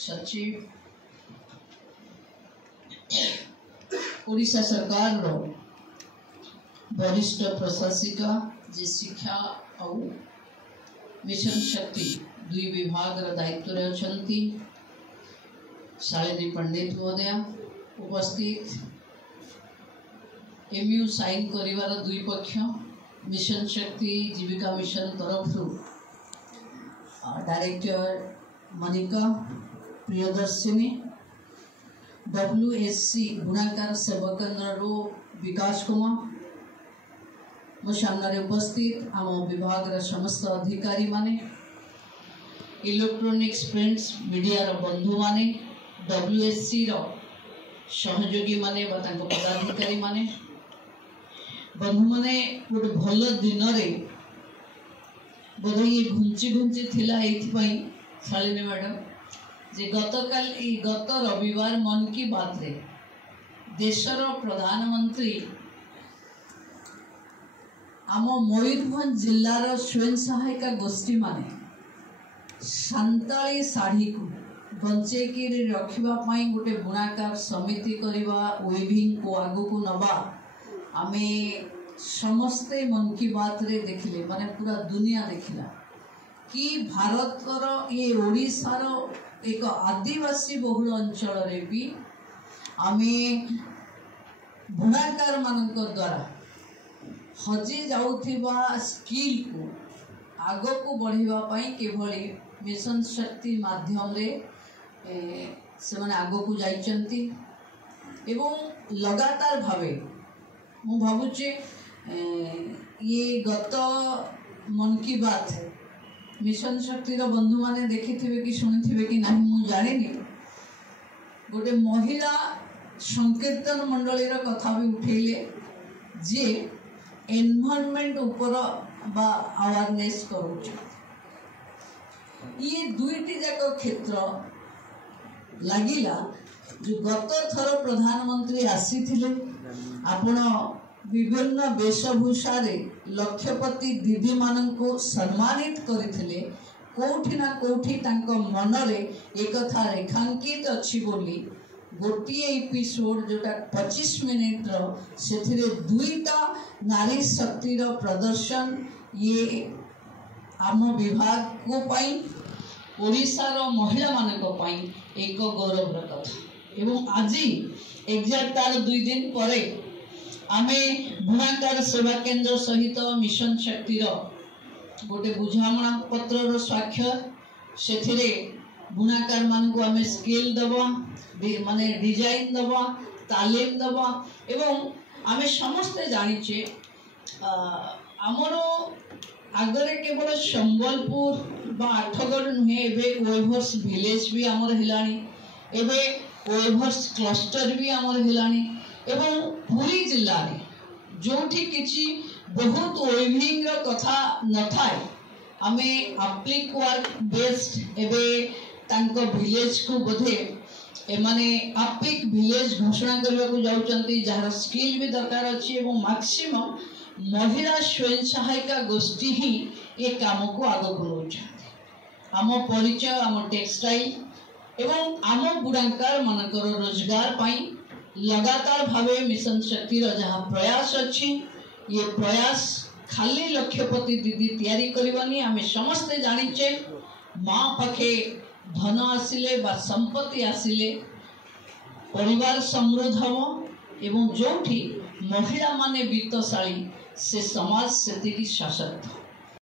सचिव ओडिशा सरकार रो वरिष्ठ प्रशासिका जे शिक्षा और मिशन शक्ति दुई विभाग दायित्व अच्छी शालिनी पंडित महोदया उपस्थित एमयू साइन करिवार दुई पक्ष मिशन शक्ति जीविका मिशन तरफ डायरेक्टर मनिका प्रियदर्शिनी WSC गुणाकार सेवा केन्द्र विकास कुमार मो सामने उपस्थित आम विभाग समस्त अधिकारी माने इलेक्ट्रॉनिक्स प्रिंट्स मीडिया बंधु माने WSC सहयोगी माने पदाधिकारी माने बंधु माने गोटे भल दिन बोध ये घुंची घुंची थिला एथि शालिनी मैडम जे गत रविवार मन की बात रे देशर प्रधानमंत्री आम मयूरभंज जिलार स्वयं सहायिका गोष्ठी माने सांताली साड़ी को बंचेकी रखापी गोटे बुणाकार समिति करवा वेविंग को आगु को नवा आमे समस्ते मन की बात रे देखिले माने पूरा दुनिया देखिला कि भारतर ये ओडिशार एक आदिवासी बहुल अंचल रे भी आमे बुणाकार मानक द्वारा हजि जाउथिबा स्किल को आग को बढ़िबा पई केवली मिशन शक्ति माध्यम रे से माने आग को जाइचंती एवं लगातार भावे मु भाबुचे ये गत मन की बात मिशन शक्ति बंधु माने देखिथिबे कि सुनिथिबे कि नहीं मु जानिनी गोटे महिला संकीर्तन मंडलीर कथा भी उठेले जे एनवायरनमेंट ऊपर बा अवेयरनेस करूछ ये दुईटी जाक क्षेत्र लागिला जो गत थर प्रधानमंत्री आसीथिले आपण विभिन्न वेशभूषा रे लक्षपति दीदी मान को सम्मानित करथिले कोठी ना कोठी तांको मन रे एक कथा रेखांकित अछि बोली गोटे एपिसोड जोटा 25 मिनिट से दुईटा नारी शक्ति प्रदर्शन ये आम विभाग को पाई ओडिशार महिला मानक पाई एक गौरव कथा एवं आज एग्जैक्ट तार 2 दिन परे आमे बुणाकार सेवा केन्द्र सहित मिशन शक्ति गोटे बुझामणा पत्र स्वाक्षर से बुणाकार मान को आमे स्किल दबा माने डिजाइन दबा तालीम दबा एवं आमे समस्ते जानिचे आमर आगरे केवल संबलपुर बा आठगढ़ नुहे एबे ओइभर्स विलेज भी आमर हिलानी एबे ओइभर्स क्लस्टर भी आमर हिलानी एवं पूरी जिल्ला रे जोठी किछि बहुत वेविंग कथा न थाए आमे एप्लिक वर्क बेस्ड एबे तांको विलेज को बोधे एमाने एपिक विलेज घोषणा करबा को जाउचंती जहार स्किल भी दरकार अछि एवं मैक्सिमम महिला स्वयं सहायिका गोष्ठी ही ये काम को आगो बढ़ाउछंती आम परिचय आम टेक्सटाइल एवं आम बुणाकार मानकर रोजगार पाई लगातार भावे मिशन शक्ति जहाँ प्रयास अच्छी ये प्रयास खाली लक्ष्यपति दीदी तैयारी करवानी आमे समस्ते जानिचे माँ पाखे धन आसिले बा संपत्ति आसिले परिवार समृद्ध हम एवं जोठी महिला माने वित्तशाली से समाज सेतिकी सशक्त।